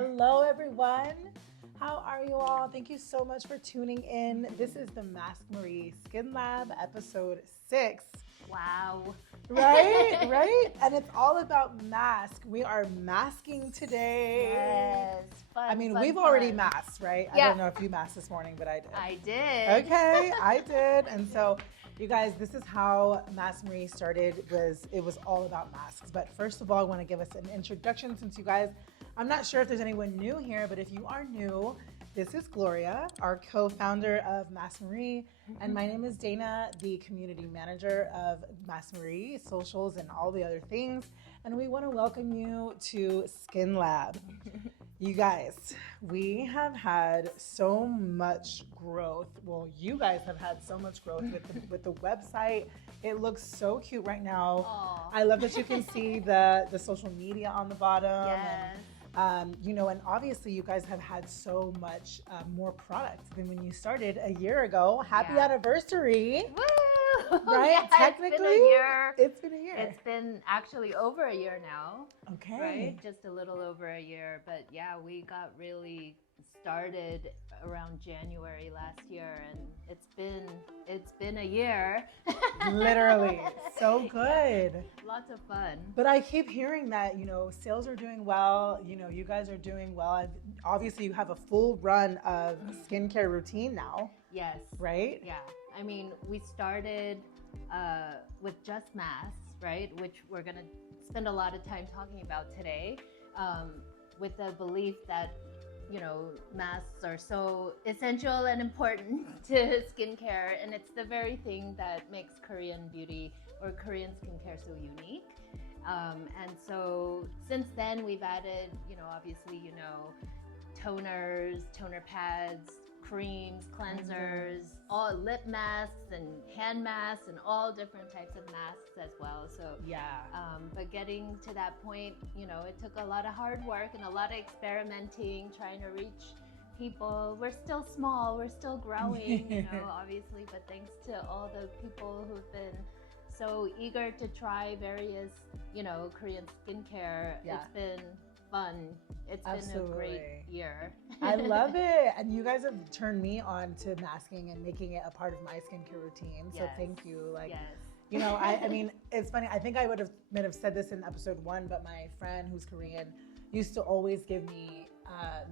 Hello, everyone. How are you all? Thank you so much for tuning in. This is the Mask Marie Skin Lab, episode 6. Wow. Right? And it's all about mask. We are masking today. Yes. Fun, I mean, fun, we've fun. already masked, right? Yeah. I don't know if you masked this morning, but I did. I did. Okay, I did. And so, you guys, this is how Mask Marie started. It was all about masks. But first of all, I want to give us an introduction since you guys, I'm not sure if there's anyone new here, but if you are new, this is Gloria, our co-founder of Mask Marie, and my name is Dana, the community manager of Mask Marie, socials, and all the other things. And we want to welcome you to Skin Lab. You guys, we have had so much growth. Well, you guys have had so much growth with the website. It looks so cute right now. Aww. I love that you can see the social media on the bottom. Yes. And, and obviously you guys have had so much more product than when you started a year ago. Happy anniversary. Woo! Right? Yeah, Technically, it's been a year. It's been a year. It's been actually over a year now. Okay. Right? Just a little over a year. But yeah, we got really started around January last year, and it's been a year. Literally. So good. Lots of fun. But I keep hearing that, sales are doing well. You guys are doing well. Obviously, you have a full run of skincare routine now. Yes. Right? Yeah. I mean, we started with just masks, right? Which we're going to spend a lot of time talking about today, with the belief that, masks are so essential and important to skincare. And it's the very thing that makes Korean beauty or Korean skincare so unique. And so since then, we've added, obviously, toners, toner pads, creams, cleansers, all lip masks and hand masks and all different types of masks as well. So yeah. But getting to that point, it took a lot of hard work and a lot of experimenting, trying to reach people. We're still small, we're still growing, obviously, but thanks to all the people who've been so eager to try various, Korean skincare, It's been fun. It's been a great year. I love it. And you guys have turned me on to masking and making it a part of my skincare routine. So thank you. I mean, it's funny. I think I might have said this in episode 1, but my friend who's Korean used to always give me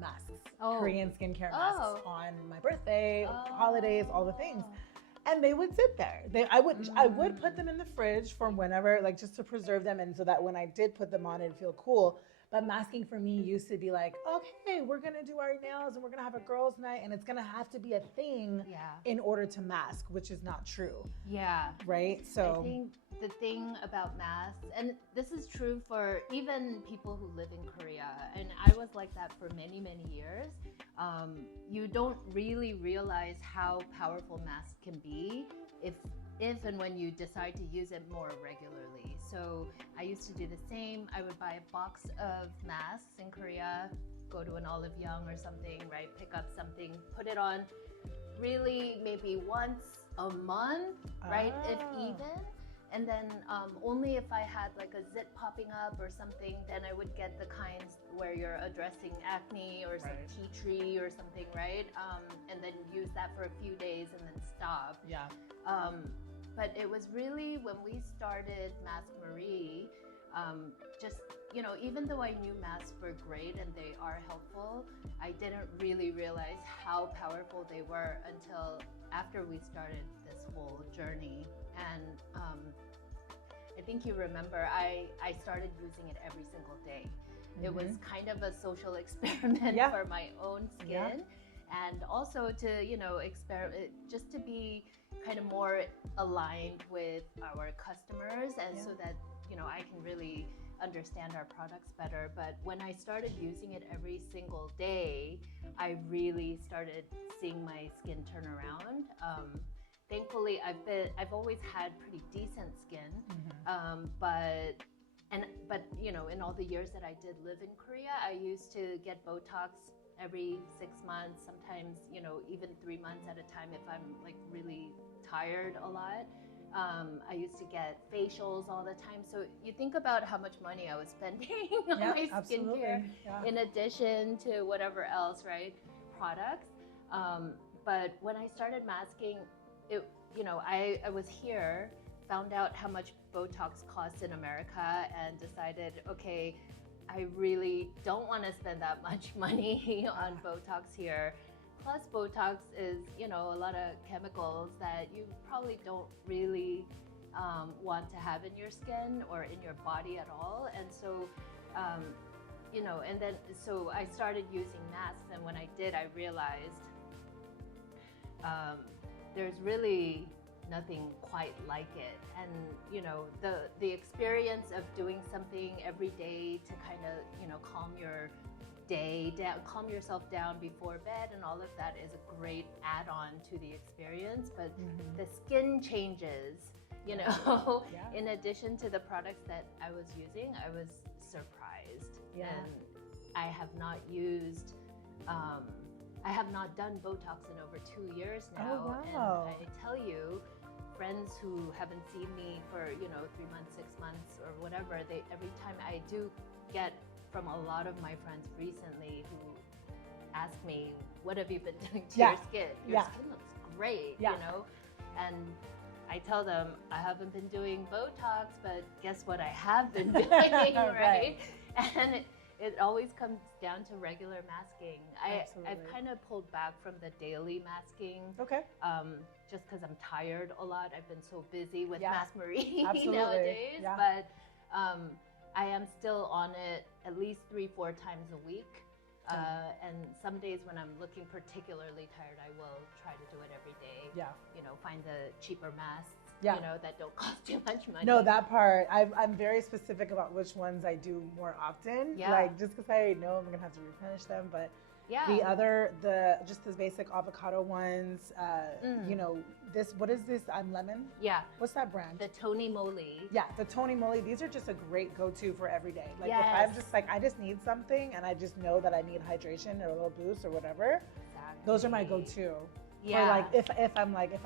masks, Korean skincare masks on my birthday, holidays, all the things. And they would sit there. I would put them in the fridge for whenever, just to preserve them, and so that when I did put them on, it'd feel cool. But masking for me used to be like, okay, we're gonna do our nails and we're gonna have a girls' night, and it's gonna have to be a thing in order to mask, which is not true. Yeah. Right? So I think the thing about masks, and this is true for even people who live in Korea, and I was like that for many, many years, you don't really realize how powerful masks can be if and when you decide to use it more regularly. So I used to do the same. I would buy a box of masks in Korea, go to an Olive Young or something, right? Pick up something, put it on really maybe once a month, right? If even. And then only if I had like a zit popping up or something, then I would get the kinds where you're addressing acne or some tea tree or something, right? And then use that for a few days and then stop. Yeah. But it was really when we started Mask Marie, just, even though I knew masks were great and they are helpful, I didn't really realize how powerful they were until after we started this whole journey. And I think you remember, I started using it every single day. It was kind of a social experiment for my own skin. And also to, experiment, just to be kind of more aligned with our customers, and so that, I can really understand our products better. But when I started using it every single day, I really started seeing my skin turn around. Thankfully, I've always had pretty decent skin, but in all the years that I did live in Korea, I used to get Botox every 6 months, sometimes even 3 months at a time if I'm like really tired a lot. I used to get facials all the time. So you think about how much money I was spending on my skincare in addition to whatever else, right? Products. But when I started masking, I was here, found out how much Botox costs in America, and decided, okay, I really don't want to spend that much money on Botox here. Plus, Botox is, a lot of chemicals that you probably don't really want to have in your skin or in your body at all. And so, so I started using masks, and when I did, I realized there's really nothing quite like it. And the experience of doing something every day to kind of calm your day down, calm yourself down before bed, and all of that is a great add-on to the experience. But the skin changes, in addition to the products that I was using, I was surprised. And I have not used I have not done Botox in over 2 years now. Oh, wow. And I tell you, friends who haven't seen me for 3 months, 6 months, or whatever, every time I do get from a lot of my friends recently who ask me, what have you been doing to your skin? Your skin looks great, And I tell them, I haven't been doing Botox, but guess what I have been doing, right? And it always comes down to regular masking. I've kind of pulled back from the daily masking. Okay. Just because I'm tired a lot. I've been so busy with Mask Marie Absolutely. nowadays. Yeah. But I am still on it at least 3-4 times a week. And some days when I'm looking particularly tired, I will try to do it every day. Yeah. Find the cheaper masks, Yeah. That don't cost too much money. No, that part, I'm very specific about which ones I do more often. Yeah. Like, just because I know I'm going to have to replenish them. But just the basic avocado ones, what is this? Lemon? Yeah. What's that brand? The Tony Moly. Yeah, the Tony Moly. These are just a great go-to for every day. Like, if I'm just like, I just need something and I just know that I need hydration or a little boost or whatever, those are my go-to. Yeah. Or like if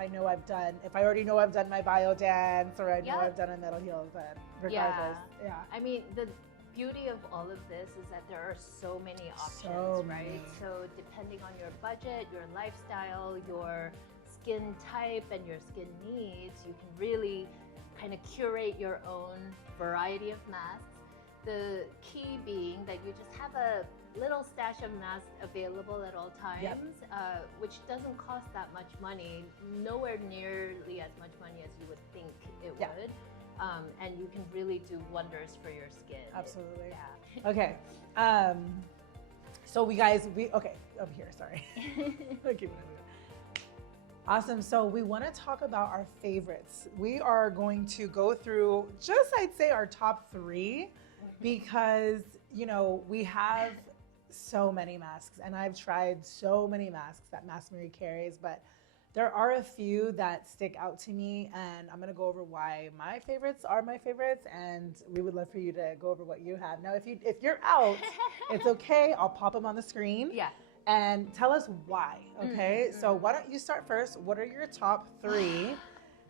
I already know I've done my bio dance or I know I've done a MEDIHEAL, but regardless. Yeah. I mean, the beauty of all of this is that there are so many options, right? So depending on your budget, your lifestyle, your skin type, and your skin needs, you can really kind of curate your own variety of masks. The key being that you just have a little stash of masks available at all times, which doesn't cost that much money, nowhere nearly as much money as you would think it would. And you can really do wonders for your skin. Absolutely. Yeah. Okay. So over here, sorry. Awesome. So we want to talk about our favorites. We are going to go through I'd say our top 3 because, we have so many masks and I've tried so many masks that Mask Marie carries, but there are a few that stick out to me, and I'm going to go over why my favorites are my favorites, and we would love for you to go over what you have. Now, if you're out, it's okay. I'll pop them on the screen. Yeah. And tell us why, okay? So why don't you start first? What are your top 3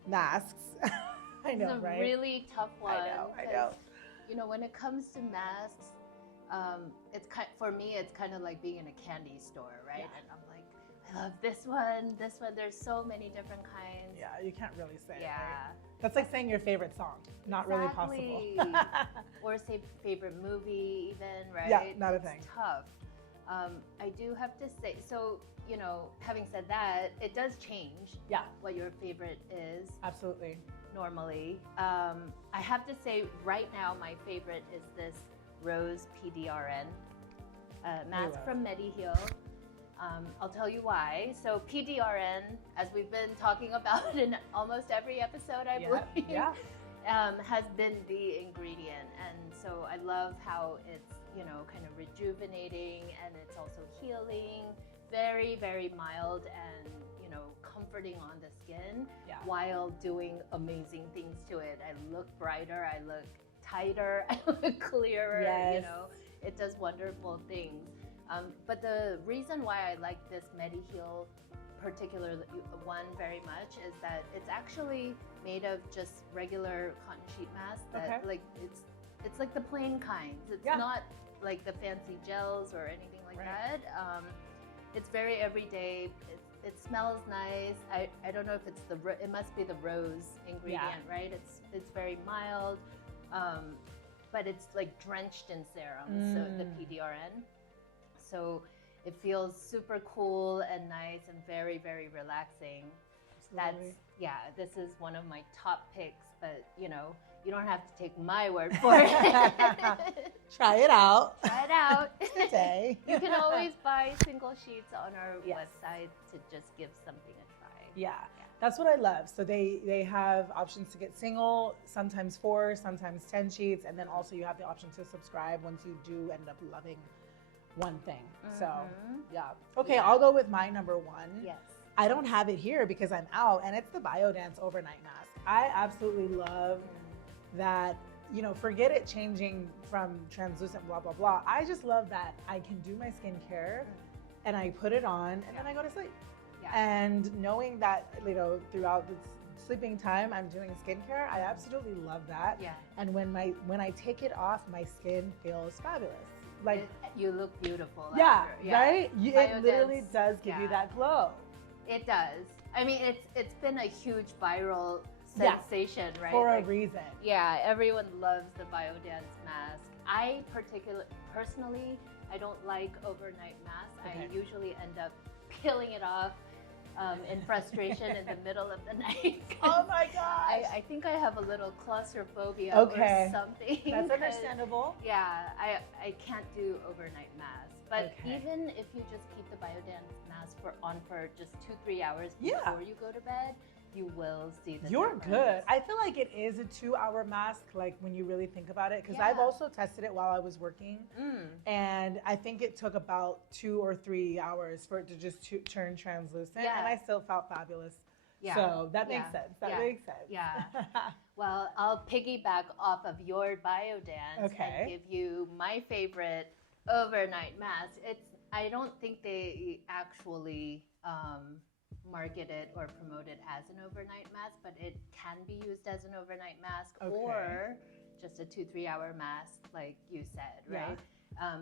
masks? I know, it's a right? really tough one. I know. When it comes to masks, for me, it's kind of like being in a candy store, right? Yeah. And I'm like, I love this one. There's so many different kinds. Yeah, you can't really say it, Yeah. right? That's like saying your favorite song. Not really possible. Or say favorite movie even, right? Yeah, not a thing. It's tough. I do have to say, so, having said that, it does change what your favorite is. Absolutely. Normally. I have to say right now my favorite is this Rose PDRN mask from MEDIHEAL. I'll tell you why. So PDRN, as we've been talking about in almost every episode, I believe, has been the ingredient. And so I love how it's, kind of rejuvenating, and it's also healing, very, very mild and, comforting on the skin while doing amazing things to it. I look brighter, I look tighter, I look clearer, it does wonderful things. But the reason why I like this MEDIHEAL particular one very much is that it's actually made of just regular cotton sheet mask that like it's like the plain kinds. It's not like the fancy gels or anything like that. It's very everyday. It smells nice. I don't know if it's it must be the rose ingredient, right? It's very mild, but it's like drenched in serum, so the PDRN. So it feels super cool and nice and very, very relaxing. Absolutely. This is one of my top picks, but you know, you don't have to take my word for it. Try it out. Try it out today. You can always buy single sheets on our website to just give something a try. Yeah. That's what I love. So they have options to get single, sometimes 4, sometimes 10 sheets, and then also you have the option to subscribe once you do end up loving one thing. So okay, I'll go with my number 1. Yes. I don't have it here because I'm out, and it's the BioDance overnight mask. I absolutely love that, you know, forget it changing from translucent blah blah blah. I just love that I can do my skincare and I put it on and then I go to sleep. And knowing that, you know, throughout the sleeping time I'm doing skincare, I absolutely love that. And when I take it off, my skin feels fabulous. Like you look beautiful. Right? It literally does give you that glow. It does. I mean, it's been a huge viral sensation, right? For a reason. Yeah, everyone loves the BioDance mask. I personally, I don't like overnight masks. I usually end up peeling it off in frustration in the middle of the night. Oh my gosh. I think I have a little claustrophobia or something. That's understandable. Yeah, I can't do overnight masks. But even if you just keep the BioDance mask on for just 2-3 hours before you go to bed, you will see the difference. Good. I feel like it is a 2-hour mask, like when you really think about it, because I've also tested it while I was working, and I think it took about 2 or 3 hours for it to just turn translucent, and I still felt fabulous. So that makes sense. That makes sense. Yeah. Well, I'll piggyback off of your BioDance and give you my favorite overnight mask. I don't think they actually market it or promote it as an overnight mask, but it can be used as an overnight mask or just a 2-3 hour mask, like you said, right?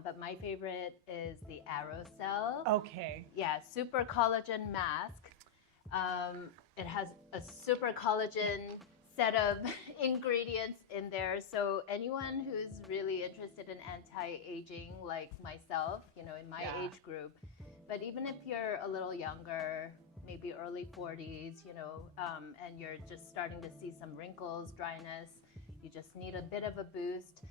But my favorite is the AROCELL. Yeah, super collagen mask. It has a super collagen set of ingredients in there. So anyone who's really interested in anti-aging, like myself, you know, in my age group, but even if you're a little younger, maybe early 40s, you know, and you're just starting to see some wrinkles, dryness, you just need a bit of a boost.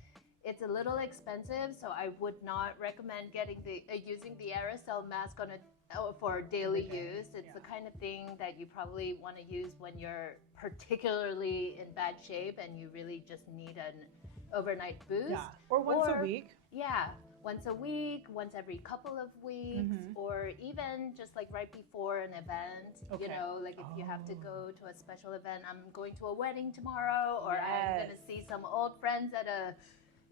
It's a little expensive, so I would not recommend getting using the AROCELL mask for daily use. It's the kind of thing that you probably want to use when you're particularly in bad shape and you really just need an overnight boost. Or once a week. Once a week, once every couple of weeks, or even just like right before an event, you know, like if you have to go to a special event, I'm going to a wedding tomorrow, or I'm going to see some old friends at a,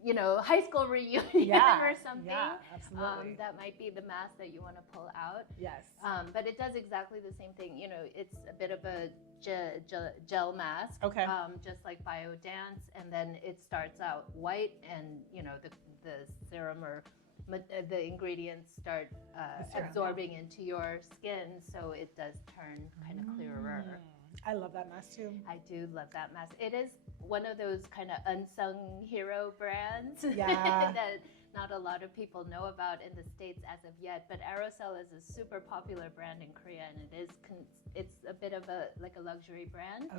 you know, high school reunion or something. Absolutely. That might be the mask that you want to pull out. But it does exactly the same thing. You know, it's a bit of a gel mask, just like BioDance, and then it starts out white, and you know the serum or the ingredients start absorbing into your skin, so it does turn kind of clearer. I love that mask too. I do love that mask. It is one of those kind of unsung hero brands that not a lot of people know about in the States as of yet. But AROCELL is a super popular brand in Korea, and it's a bit of a luxury brand.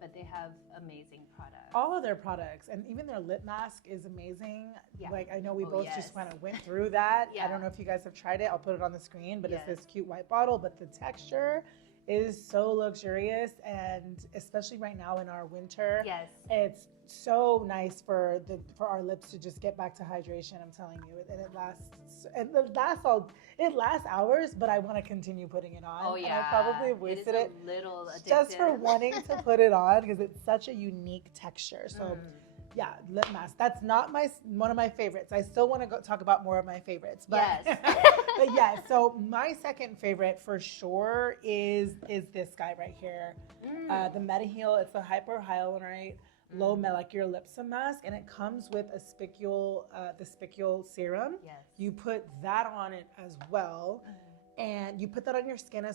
But they have amazing products. All of their products, and even their lip mask is amazing. Like I know we both just kind of went through that. I don't know if you guys have tried it. I'll put it on the screen, but it's this cute white bottle, but the texture is so luxurious, and especially right now in our winter, it's so nice for our lips to just get back to hydration. I'm telling you, and it lasts hours, but I want to continue putting it on. And I probably have wasted it a little addictive. Just for wanting to put it on because it's such a unique texture. So Yeah, lip mask. That's not one of my favorites. I still want to go talk about more of my favorites. But, yes. But yeah, so my second favorite for sure is this guy right here. The MEDIHEAL. It's the Hyaluronic Low Molecular Lipsome Mask, and it comes with a the spicular serum. Yes. You put that on it as well. And you put that on your skin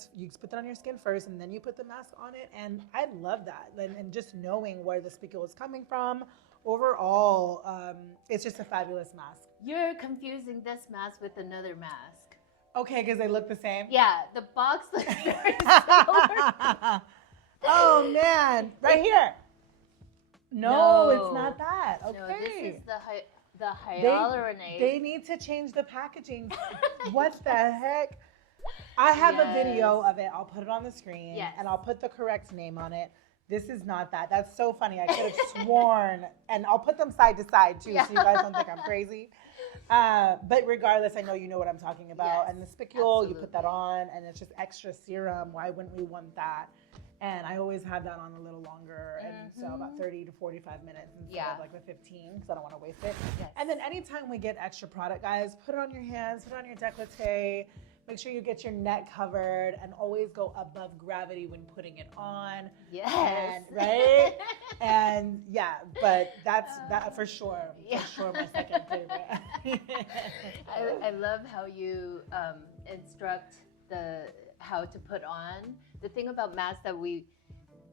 first, and then you put the mask on it. And I love that. And just knowing where the spicule is coming from, overall, it's just a fabulous mask. You're confusing this mask with another mask. Okay, because they look the same? Yeah, the box looks very similar. Oh, man. Right here. No, it's not that. Okay. No, this is the hyaluronate. They need to change the packaging. What the heck? I have a video of it. I'll put it on the screen, and I'll put the correct name on it. This is not that. That's so funny. I could have sworn, and I'll put them side to side too, so you guys don't think I'm crazy. But regardless, I know you know what I'm talking about. And the spicule, you put that on, and it's just extra serum. Why wouldn't we want that? And I always have that on a little longer, and so about 30 to 45 minutes instead of like the 15, because I don't want to waste it. Yes. And then anytime we get extra product, guys, put it on your hands, put it on your décolleté. Make sure you get your neck covered, and always go above gravity when putting it on. Yes. And, right? And yeah, but that for sure. For sure, my second favorite. I love how you instruct how to put on. The thing about masks that we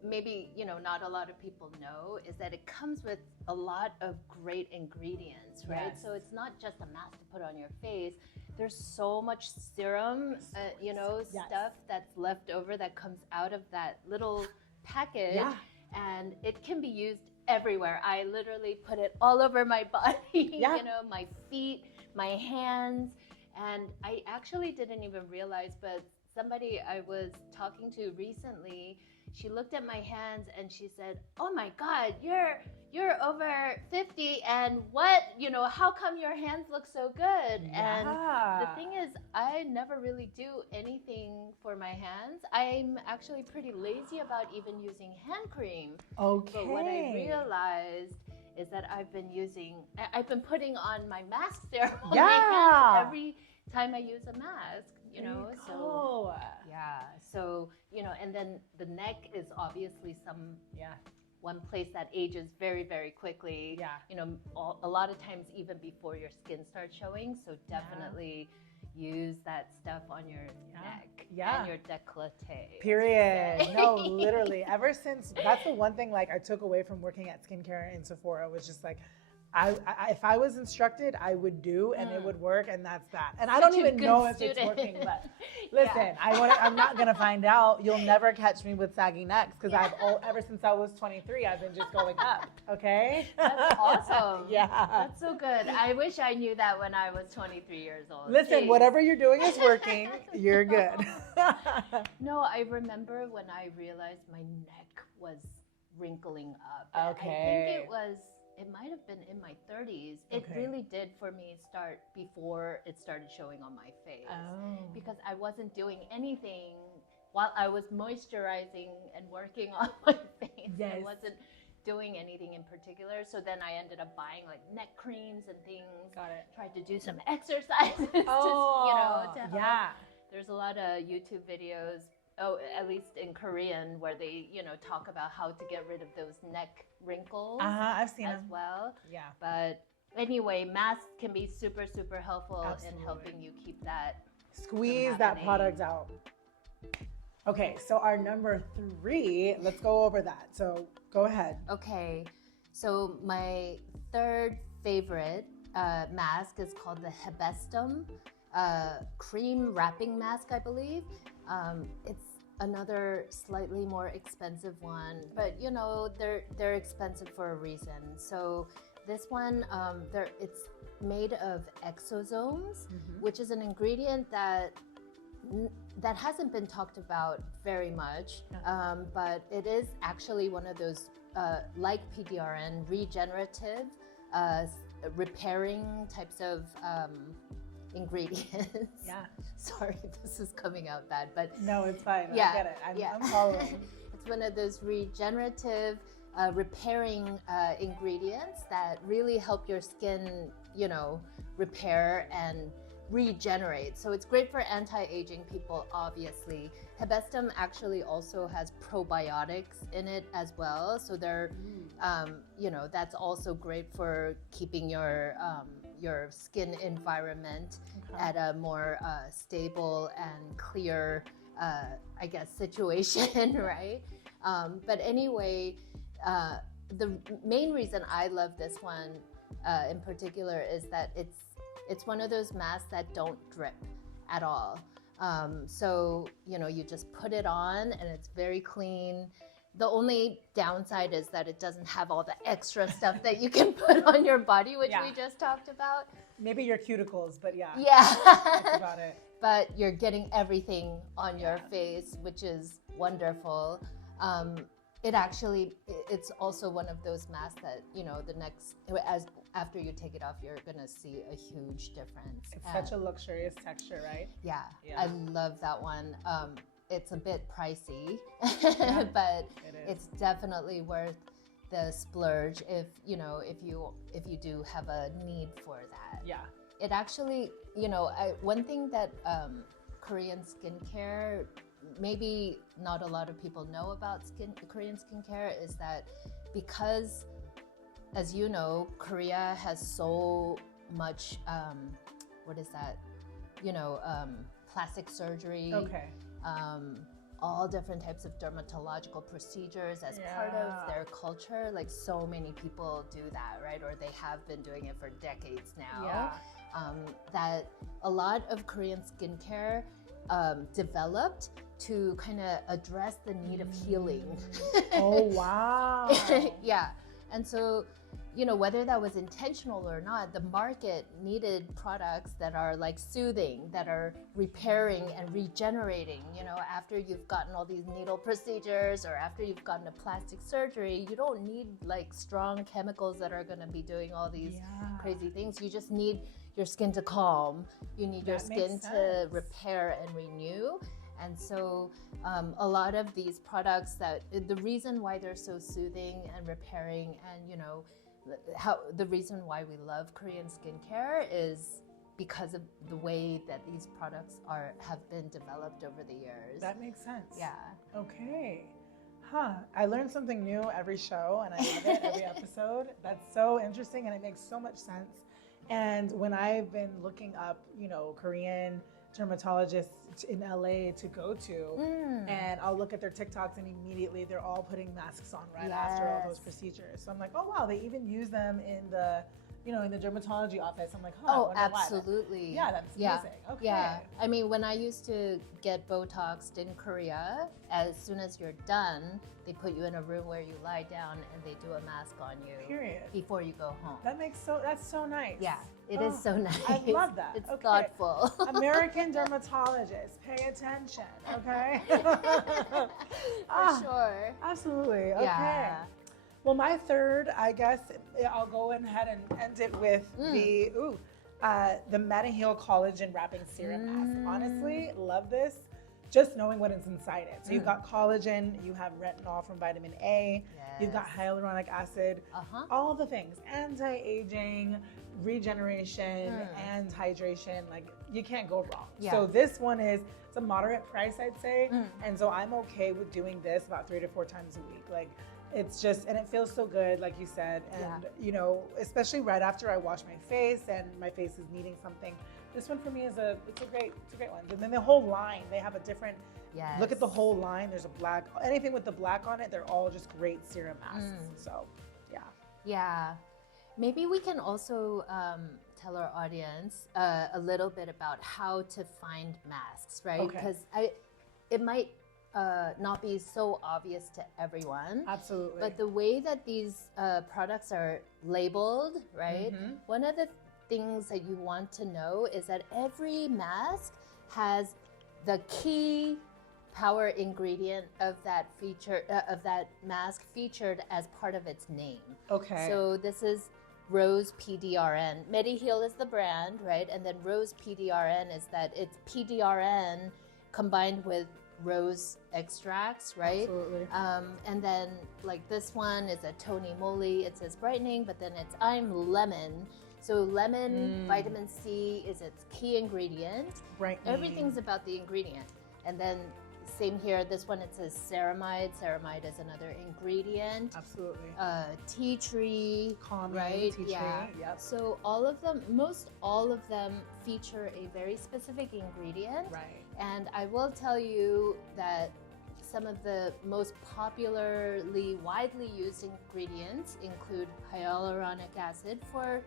maybe not a lot of people know is that it comes with a lot of great ingredients, right? So it's not just a mask to put on your face. There's so much serum, stuff that's left over that comes out of that little package, and it can be used everywhere. I literally put it all over my body, my feet, my hands, and I actually didn't even realize, but somebody I was talking to recently, she looked at my hands and she said, "Oh my God, you're over 50, and how come your hands look so good?" And the thing is, I never really do anything for my hands. I'm actually pretty lazy about even using hand cream. Okay. But what I realized is that I've been putting on my mask serum on my hands every time I use a mask. So and then the neck is obviously one place that ages very, very quickly. A lot of times even before your skin starts showing. So definitely use that stuff on your neck and your décolleté. Period. No, literally. Ever since, that's the one thing I took away from working at skincare in Sephora, was just if I was instructed, I would do, and it would work, and that's that. And I don't even know if it's working, but listen, I'm not gonna find out. You'll never catch me with saggy necks, because ever since I was 23, I've been just going up. Okay. That's awesome. That's so good. I wish I knew that when I was 23 years old. Listen, whatever you're doing is working. You're good. No, I remember when I realized my neck was wrinkling up. Okay. I think it might have been in my 30s. It really did for me start before it started showing on my face. Because I wasn't doing anything while I was moisturizing and working on my face. I wasn't doing anything in particular. So then I ended up buying neck creams and things. Got it. Tried to do some exercises to help. There's a lot of YouTube videos, at least in Korean, where they, talk about how to get rid of those neck wrinkles. I've seen as them. well. Yeah. But anyway, masks can be super, super helpful in helping you keep that. Squeeze that product out. Okay, so our number 3, let's go over that. So go ahead. Okay, so my third favorite mask is called the HEBESTEM cream wrapping mask, I believe. It's another slightly more expensive one, but they're expensive for a reason. So this one, it's made of Exosomes, which is an ingredient that hasn't been talked about very much, but it is actually one of those like PDRN regenerative, repairing types of ingredients. Sorry, this is coming out bad, but no, it's fine. I get it. I'm following. It's one of those regenerative repairing ingredients that really help your skin, you know, repair and regenerate. So it's great for anti-aging people, obviously. HEBESTEM actually also has probiotics in it as well. So they're, you know, that's also great for keeping your skin environment at a more stable and clear, I guess, situation, right? But anyway, the main reason I love this one in particular is that it's one of those masks that don't drip at all. So, you know, you just put it on and it's very clean. The only downside is that it doesn't have all the extra stuff that you can put on your body, which we just talked about. Maybe your cuticles, but yeah. That's about it. But you're getting everything on your face, which is wonderful. It's also one of those masks that, you know, after you take it off, you're gonna see a huge difference. It's such a luxurious texture, right? Yeah, I love that one. It's a bit pricey, but it's definitely worth the splurge if you do have a need for that. Yeah. It actually, you know, one thing that Korean skincare, maybe not a lot of people know about Korean skincare, is that because, as you know, Korea has so much, plastic surgery. Okay. All different types of dermatological procedures as part of their culture. Like, so many people do that, right? Or they have been doing it for decades now. Yeah. That a lot of Korean skincare developed to kind of address the need of healing. Oh, wow. Yeah. And so, you know, whether that was intentional or not, the market needed products that are like soothing, that are repairing and regenerating. You know, after you've gotten all these needle procedures or after you've gotten a plastic surgery, you don't need like strong chemicals that are going to be doing all these crazy things. You just need your skin to calm. You need your skin to repair and renew. And so a lot of these products, that the reason why they're so soothing and repairing, and, you know, the reason why we love Korean skincare is because of the way that these products have been developed over the years. That makes sense. Yeah. Okay. I learn something new every show, and I love it every episode. That's so interesting, and it makes so much sense. And when I've been looking up, you know, Korean dermatologists in LA to go to, and I'll look at their TikToks, and immediately they're all putting masks on after all those procedures. So I'm like, oh wow, they even use them in the, you know, in the dermatology office. I'm like, oh, absolutely. Yeah, that's amazing. Okay. Yeah. I mean, when I used to get Botoxed in Korea, as soon as you're done, they put you in a room where you lie down and they do a mask on you. Period. Before you go home. That's so nice. Yeah, it is so nice. I love that. It's thoughtful. American dermatologists, pay attention, okay? For sure. Absolutely. Okay. Yeah. Well, my third, I guess, I'll go ahead and end it with the MEDIHEAL Collagen Wrapping Serum Mask. Honestly, love this. Just knowing what is inside it. So you've got collagen, you have retinol from vitamin A, you've got hyaluronic acid, all the things, anti-aging, regeneration, and hydration. Like, you can't go wrong. So this one it's a moderate price, I'd say. And so I'm okay with doing this about 3 to 4 times a week. Like, it's just, and it feels so good, like you said. And, you know, especially right after I wash my face and my face is needing something, this one for me is a great one. And then the whole line, they have a different, look at the whole line. There's a black, anything with the black on it, they're all just great serum masks. So, yeah. Maybe we can also tell our audience a little bit about how to find masks, right? Because it might not be so obvious to everyone. Absolutely. But the way that these products are labeled, right? One of the things that you want to know is that every mask has the key power ingredient of that mask featured as part of its name. Okay. So this is Rose PDRN. MEDIHEAL is the brand, right? And then Rose PDRN is that it's PDRN combined with rose extracts, right? Absolutely. And then like this one is a Tony Moly. It says brightening, but then it's I'm lemon. So lemon, vitamin C is its key ingredient. Brightening. Everything's about the ingredient. And then same here, this one it says ceramide. Ceramide is another ingredient. Absolutely. Tea tree, Calming, right? tea Yeah. tree. Yep. So all of them, most all of them feature a very specific ingredient. Right. And I will tell you that some of the most popularly, widely used ingredients include hyaluronic acid for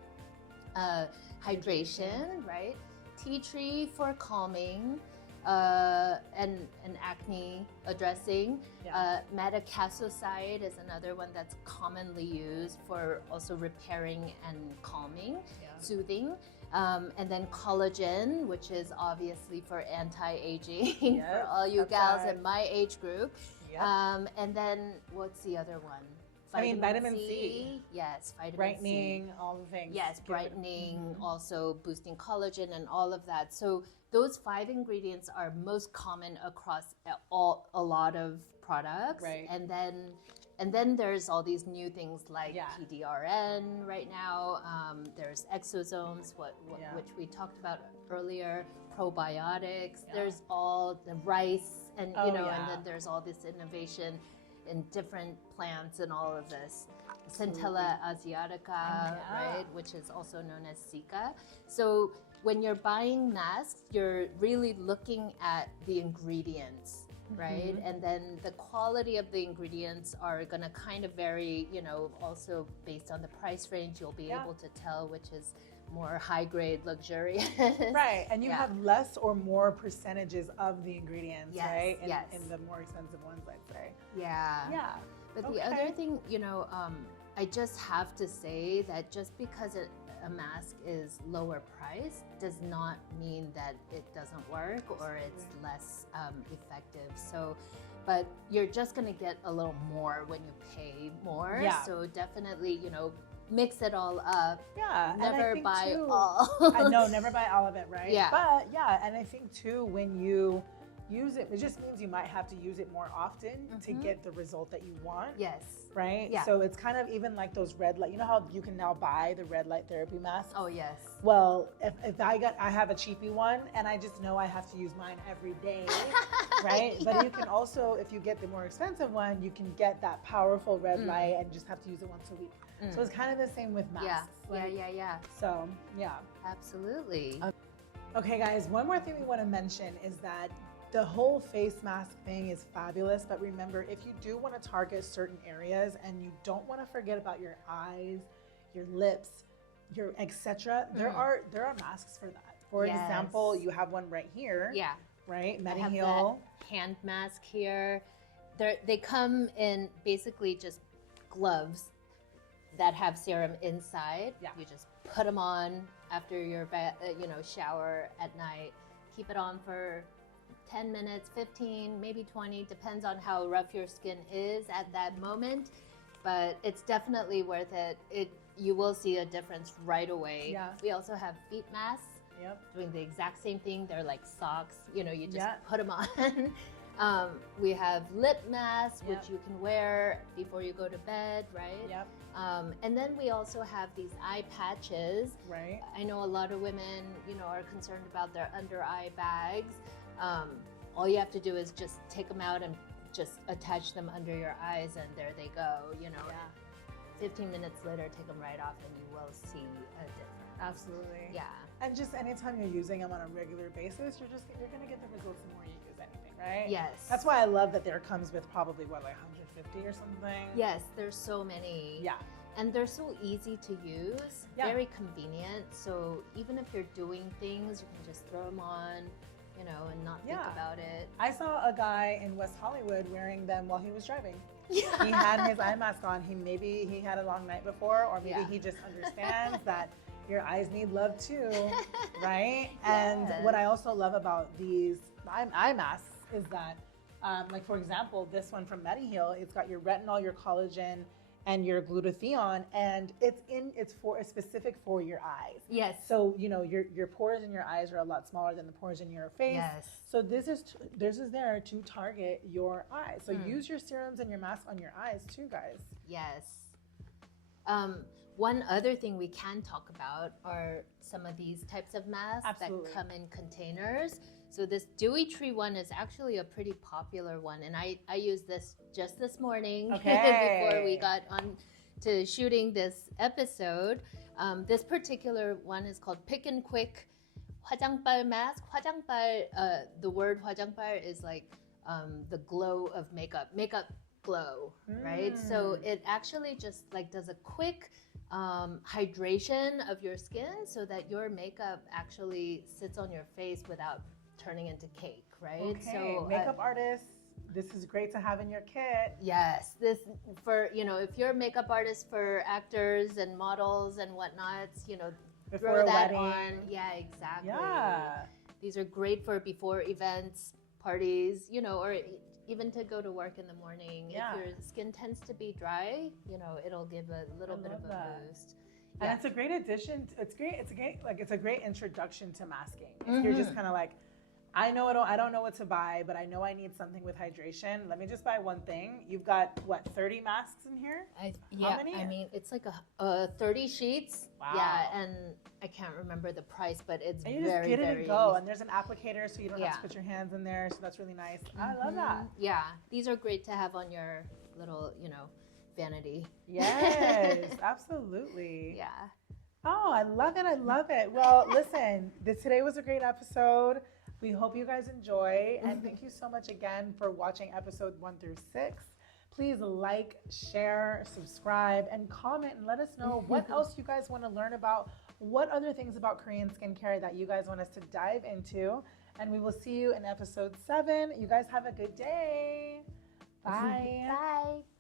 hydration, right? Tea tree for calming, and acne addressing. Yeah. Madecassoside is another one that's commonly used for also repairing and calming, soothing. And then collagen, which is obviously for anti-aging for all you gals in my age group. Yep. And then what's the other one? Vitamin C. Yes, vitamin Brightening, C. all the things. Yes, brightening, also boosting collagen and all of that. So those 5 ingredients are most common across a lot of products. Right. And then there's all these new things like PDRN right now. There's exosomes, which we talked about earlier. Probiotics. There's all the rice, and and then there's all this innovation in different plants and all of this. Centella asiatica, right, which is also known as Cica. So when you're buying masks, you're really looking at the ingredients, right? And then the quality of the ingredients are going to kind of vary, also based on the price range. You'll be able to tell which is more high-grade, luxurious. Right, and you have less or more percentages of the ingredients, right? In the more expensive ones, I'd say. Yeah. Yeah. But the other thing, I just have to say that just because a mask is lower price does not mean that it doesn't work or it's less effective. So, but you're just going to get a little more when you pay more. Yeah. So definitely, mix it all up. Yeah. Never buy all. I know, never buy all of it, right? Yeah. But and I think too, when you use it, it just means you might have to use it more often to get the result that you want. Yes. Right? Yeah. So it's kind of even like those red light, you know how you can now buy the red light therapy masks? Oh, yes. Well, if I have a cheapy one and I just know I have to use mine every day, right? But you can also, if you get the more expensive one, you can get that powerful red light and just have to use it once a week. So it's kind of the same with masks. Yeah. So, yeah. Absolutely. Okay, guys, one more thing we want to mention is that the whole face mask thing is fabulous, but remember, if you do want to target certain areas and you don't want to forget about your eyes, your lips, your etc., there are masks for that. For example, you have one right here. Yeah. Right? I have MEDIHEAL. that hand mask here. They come in basically just gloves that have serum inside. Yeah. You just put them on after your shower at night. Keep it on for 10 minutes, 15, maybe 20, depends on how rough your skin is at that moment. But it's definitely worth it. You will see a difference right away. Yeah. We also have feet masks. Yep. Doing the exact same thing. They're like socks. You just put them on. We have lip masks, which you can wear before you go to bed, right? Yep. And then we also have these eye patches. Right. I know a lot of women, are concerned about their under eye bags. All you have to do is just take them out and just attach them under your eyes, and there they go. 15 minutes later, take them right off, and you will see a difference. Absolutely. Yeah. And just anytime you're using them on a regular basis, you're going to get the results the more you use anything, right? Yes. That's why I love that there comes with probably, like 150 or something? Yes, there's so many. Yeah. And they're so easy to use, very convenient. So even if you're doing things, you can just throw them on, and not think about it. I saw a guy in West Hollywood wearing them while he was driving. He had his eye mask on. Maybe he had a long night before, or maybe he just understands that your eyes need love too, right? And what I also love about these eye masks is that, like for example, this one from MEDIHEAL, it's got your retinol, your collagen, and your glutathione, and it's specific for your eyes. Yes. So your pores in your eyes are a lot smaller than the pores in your face. Yes. So this is there to target your eyes. So use your serums and your mask on your eyes too, guys. Yes. One other thing we can talk about are some of these types of masks that come in containers. So this Dewy Tree one is actually a pretty popular one, and I used this just this morning before we got on to shooting this episode. This particular one is called Pick and Quick 화장빨 mask. 화장빨, the word 화장빨 is like the glow of makeup glow, right? So it actually just like does a quick hydration of your skin so that your makeup actually sits on your face without turning into cake, right? Okay. So makeup artists, this is great to have in your kit. Yes, this for if you're a makeup artist for actors and models and whatnots, Before throw that wedding. on. Yeah, exactly. Yeah. These are great for before events, parties, or even to go to work in the morning. Yeah. If your skin tends to be dry, it'll give a little bit of a boost. And it's a great addition. It's a great introduction to masking. If you're just kind of like, I don't know what to buy, but I know I need something with hydration. Let me just buy one thing. You've got 30 masks in here? How many? I mean, it's like 30 sheets. Wow. Yeah, and I can't remember the price, but it's and you just very, get it very and go. And there's an applicator, so you don't have to put your hands in there. So that's really nice. I love that. Yeah, these are great to have on your little, vanity. Yes, absolutely. Yeah. Oh, I love it. Well, listen, today was a great episode. We hope you guys enjoy, and thank you so much again for watching episode 1 through 6. Please like, share, subscribe, and comment, and let us know what else you guys want to learn about, what other things about Korean skincare that you guys want us to dive into. And we will see you in episode 7. You guys have a good day. Bye. Bye.